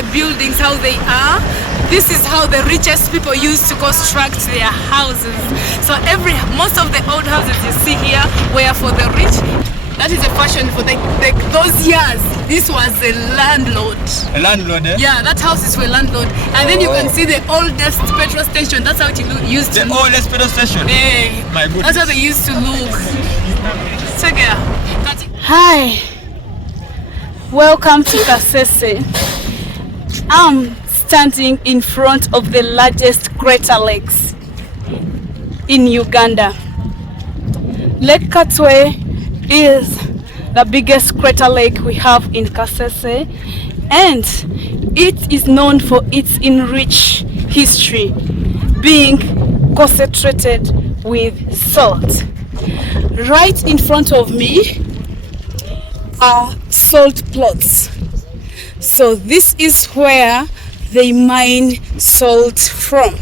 the buildings how they are. This is how the richest people used to construct their houses. So most of the old houses you see here were for the rich. That is a fashion for those years. This was a landlord. A landlord, eh? Yeah, that house is for a landlord. And then you can see the oldest petrol station. That's how it used to look. The oldest petrol station? Hey, my goodness. That's how they used to look. Check it out. Hi, welcome to Kasese. I'm standing in front of the largest crater lakes in Uganda. Lake Katwe is the biggest crater lake we have in Kasese, and it is known for its enriched history, being concentrated with salt. Right in front of me are salt plots. So this is where they mine salt from.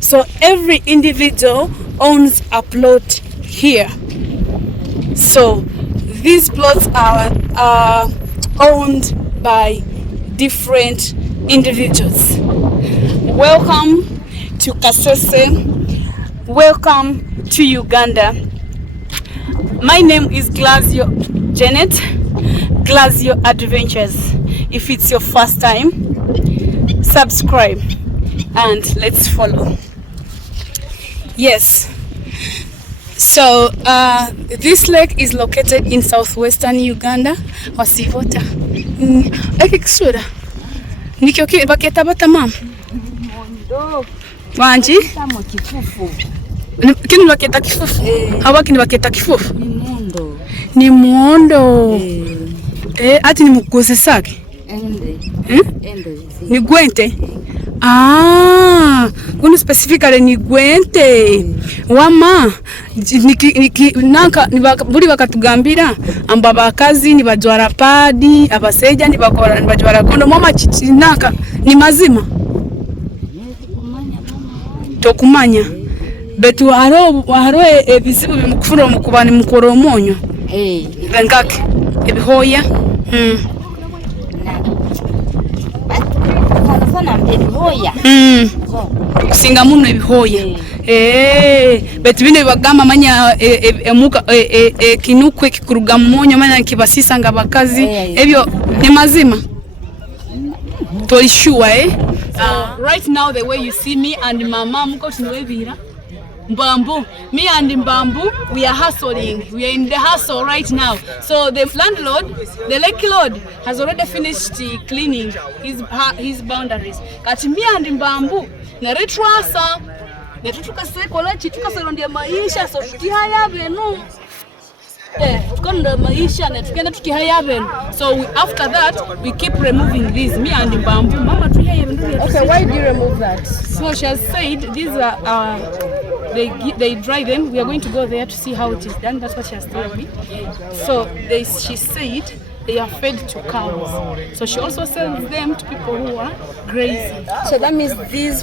So every individual owns a plot here. So these plots are owned by different individuals. Welcome to Kasese. Welcome to Uganda. My name is Glazio Janet, Glazio Adventures. If it's your first time, subscribe and let's follow. Yes, so this lake is located in southwestern Uganda. Wasivota ekisura nikyo baketa batamam wanji kinu baketa kifufu abaki ni baketa kifufu ni muondo ati ni mukose sake ni gwente uno specifically ni gwente wama nanka buri bakatugambira amba bakazi ni bajwara padi abaseja ni bakora ni bajwara kondo mama naka ni mazima tokumanya betu haro ebizibu bimukufura mukubani mukoromonyo bengake ebihoya kusinga muno ebihoya betu bino bagamba manya emuka kinukwe kikuruga monyo manya kibasisa nga bakazi ebyo ni mazima toli sure right now the way you see me and mama muko tunwebira Mbambu, me and Mbambu, we are hustling. We are in the hustle right now. So the landlord, the lake lord, has already finished cleaning his boundaries. But me and Mbambu, na retrasa, na tutukase kola tukaserondia maisha so tukihaya benu. Tukonda maisha na tukenda tukihaya benu. So after that, we keep removing these. Me and Mbambu, mama tukihaya benu. Okay, why do you remove that? So she has said these are they dry them. We are going to go there to see how it is done. That's what she has told me. So she said they are fed to cows. So she also sells them to people who are grazing. So that means these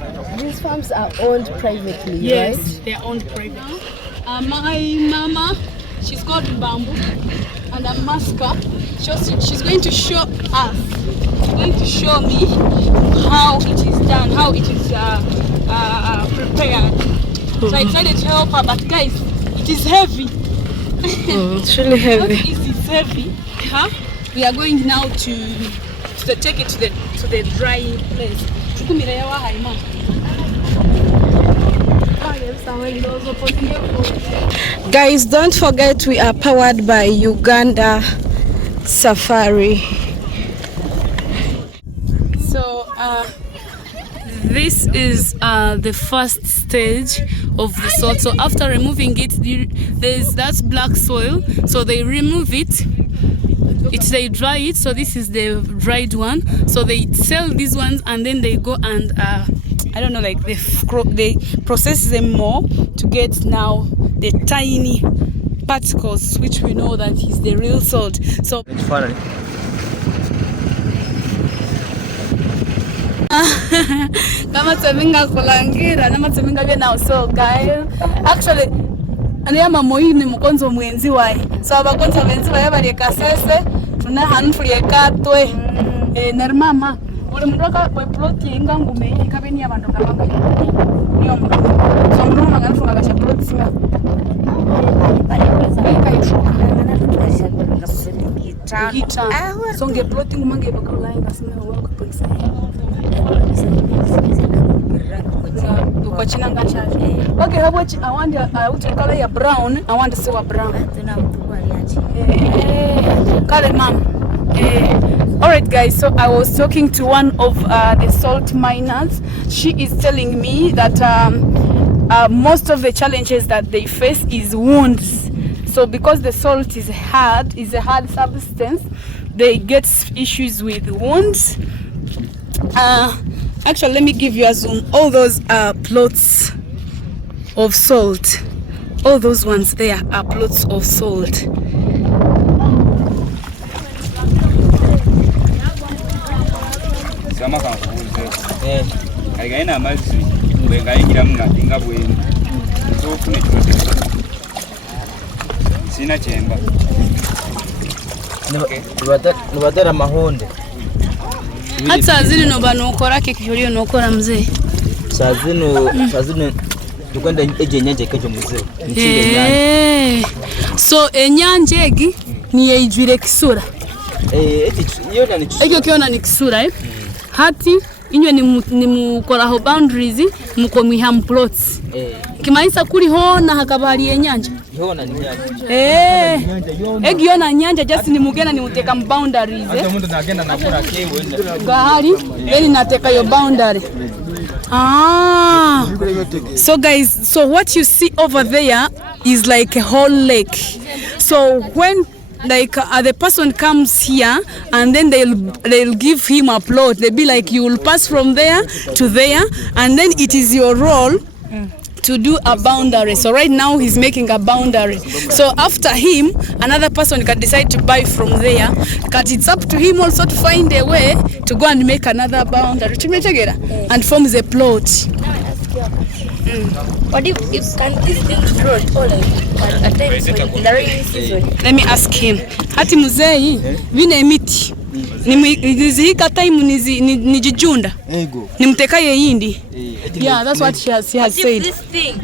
farms are owned privately, yes, right? Yes, they are owned privately. My mama, she's called Bamboo, and a masker. She's going to show us. She's going to show me how it is done, how it is prepared. So I decided to help her, but guys, it is heavy. It's really heavy. It's heavy. We are going now to take it to the dry place. Guys, don't forget we are powered by Uganda Safari. So this is the first stage of the salt. So after removing it, there's that black soil. So they remove it. They dry it. So this is the dried one. So they sell these ones, and then they go and I don't know, like they process them more to get now the tiny particles, which we know that is the real salt. So kama tseminga kulangira na matseminga bya now. So guys, actually aniyama moyini mukonzo mwenzi wayi. So abakonzo benzi baye bali Kasese tuna hanfuli Katwe na mama Ule mdoka we plot inga ngume ikabeni abantu kabanga niyo mdoka so mdoka ngatu ngabasha plot sima kita so nge plot ngumange bakula inga sima wako pesa uko china ngasha okay habo I want to color ya brown I want to see what brown kale mama Alright guys, so I was talking to one of the salt miners. She is telling me that most of the challenges that they face is wounds. So because the salt is a hard substance, they get issues with wounds. Actually, let me give you a zoom. All those plots of salt. All those ones there are plots of salt. Againa amazi bwengayigira mngatinga bwenu zofuna ekikoze sina kyemba nibatera mahonde hata zili no banokora kekihuriyo nokora mzee sazino tukwenda eje nyanja kejo mzee nchinde nyanja so enyanja egi ni yijwire kisura ekyo kiona ni kisura hati inyo ni mukoraho boundaries muko miham plots kimaisa kuri hona hakabali enyanja hona ni nyanja egiona nyanja just ni mugena ni muteka boundaries umuntu nagenda nakora kewe gahari then nateka yo boundary so guys, so what you see over there is like a whole lake. So when like the person comes here and then they'll give him a plot, they'll be like, you will pass from there to there, and then it is your role to do a boundary. So right now he's making a boundary. So after him, another person can decide to buy from there. But it's up to him also to find a way to go and make another boundary and form the plot. What if can this thing grow all in the rainy season? Let me ask him. Hati muzei vine miti nizihika time nijijunda nimtekaye yindi. Yeah, that's what she has said. This thing.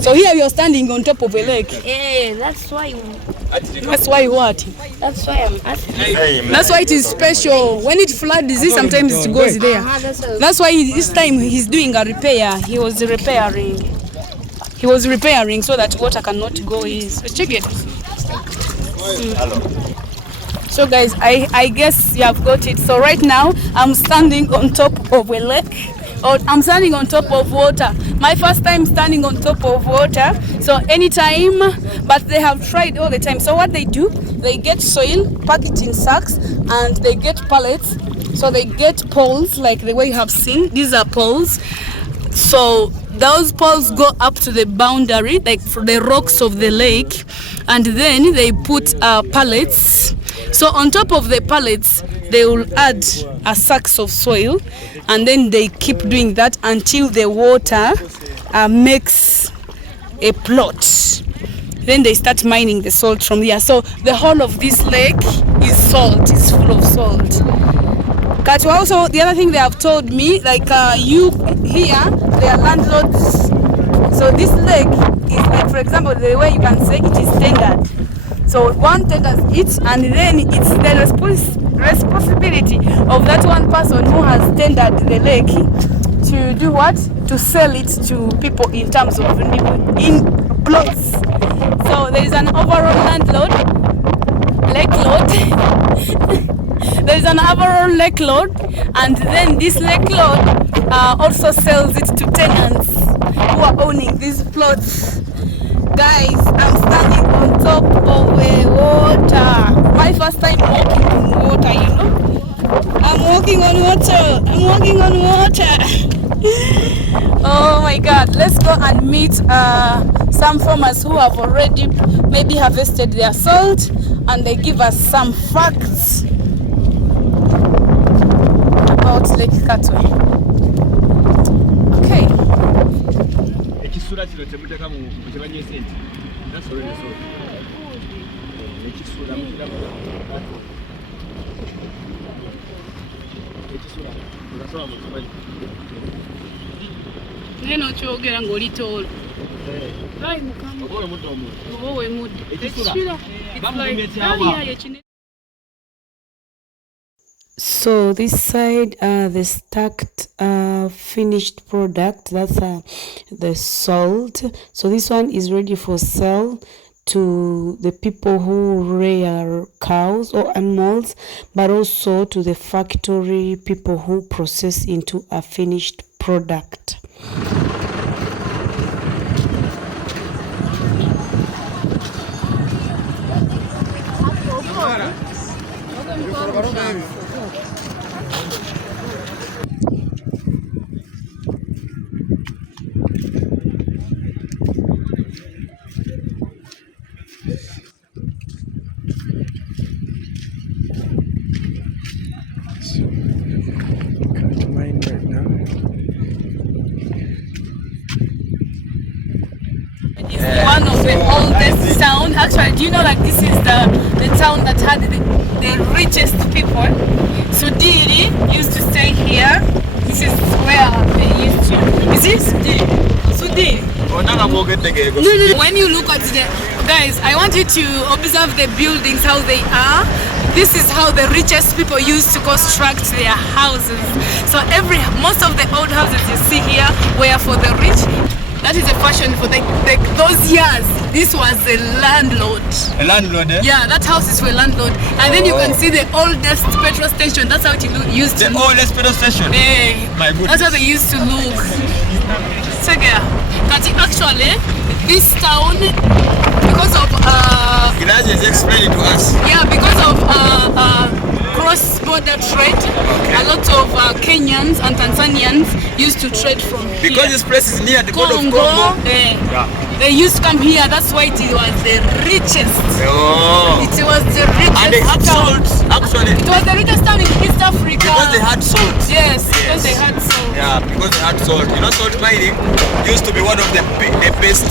So here we are standing on top of a lake. That's why. That's why what? That's why I'm asking. That's why it is special. When it floods, sometimes it goes there. That's why this time he's doing a repair. He was repairing so that water cannot go in. So check it. So guys, I guess you have got it. So right now I'm standing on top of a lake. Or I'm standing on top of water. My first time standing on top of water. So anytime, but they have tried all the time. So what they do, they get soil, pack it in sacks, and they get pallets. So they get poles, like the way you have seen. These are poles. So those poles go up to the boundary, like for the rocks of the lake, and then they put pallets. So on top of the pallets, they will add a sacks of soil, and then they keep doing that until the water makes a plot. Then they start mining the salt from here. So the whole of this lake is salt, is full of salt. Katwe, also the other thing they have told me, like you here, they are landlords. So this lake is like, for example, the way you can say it is tendered. So one tenders it, and then it's the responsibility of that one person who has tendered the lake to do what? To sell it to people in terms of in plots. So there is an overall landlord, lake lord. There is an overall lake lord, and then this lake lord also sells it to tenants who are owning these plots. Guys, I'm standing on top of the water. My first time walking on water, you know. I'm walking on water. Oh my God, let's go and meet some farmers who have already maybe harvested their salt, and they give us some facts about Lake Katwe. Okay. Neno kyogera ng'olitoola. So this side the stacked finished product, that's the salt. So this one is ready for sale to the people who rear cows or animals, but also to the factory people who process into a finished product. One of the oldest town. Actually, do you know like this is the town that had the richest people? Sudiri used to stay here. This is where they used to. Is this Sudiri? No. When you look at the guys, I want you to observe the buildings, how they are. This is how the richest people used to construct their houses. So most of the old houses you see here were for the rich. That is a fashion for those years. This was a landlord. A landlord, eh? Yeah, that house is for a landlord. And then you can see the oldest petrol station. That's how it used to look. The oldest petrol station? Yeah. My goodness. That's how they used to look. So yeah, but actually, this town, because of Gracias, explain it to us. yeah, because of cross-border trade, a lot of Kenyans and Tanzanians used to trade from Because here. this place is near the border of Congo, Congo. they used to come here. That's why it was the richest. Oh. It was the richest. And they had town. salt, actually. It was the richest town in East Africa. Because they had salt. Yes, because they had salt. Yeah, because they had salt. You know, salt mining used to be one of the best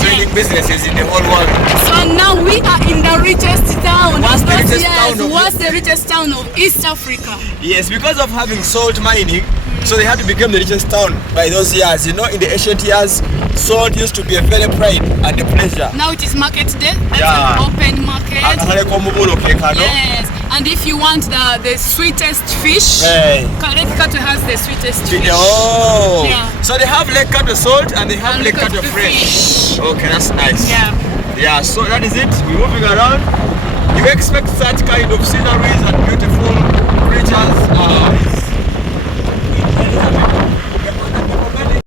trading businesses in the whole world. So now we are in the richest town. What's the richest Yes, town of what's the richest town of East Africa? Yes, because of having salt mining, so they had to become the richest town by those years. You know, in the ancient years, salt used to be a very pride and a pleasure. Now it is market day. That's Yeah. an open market. Yes, and if you want the sweetest fish, Hey. Katwe has the sweetest fish. Oh, Yeah. so they have Lake Katwe salt and they have And Lake Lake Katwe Katwe fresh. fish. Okay, that's nice. Yeah. Yeah, so that is it. We're moving around. You expect such kind of sceneries and beautiful creatures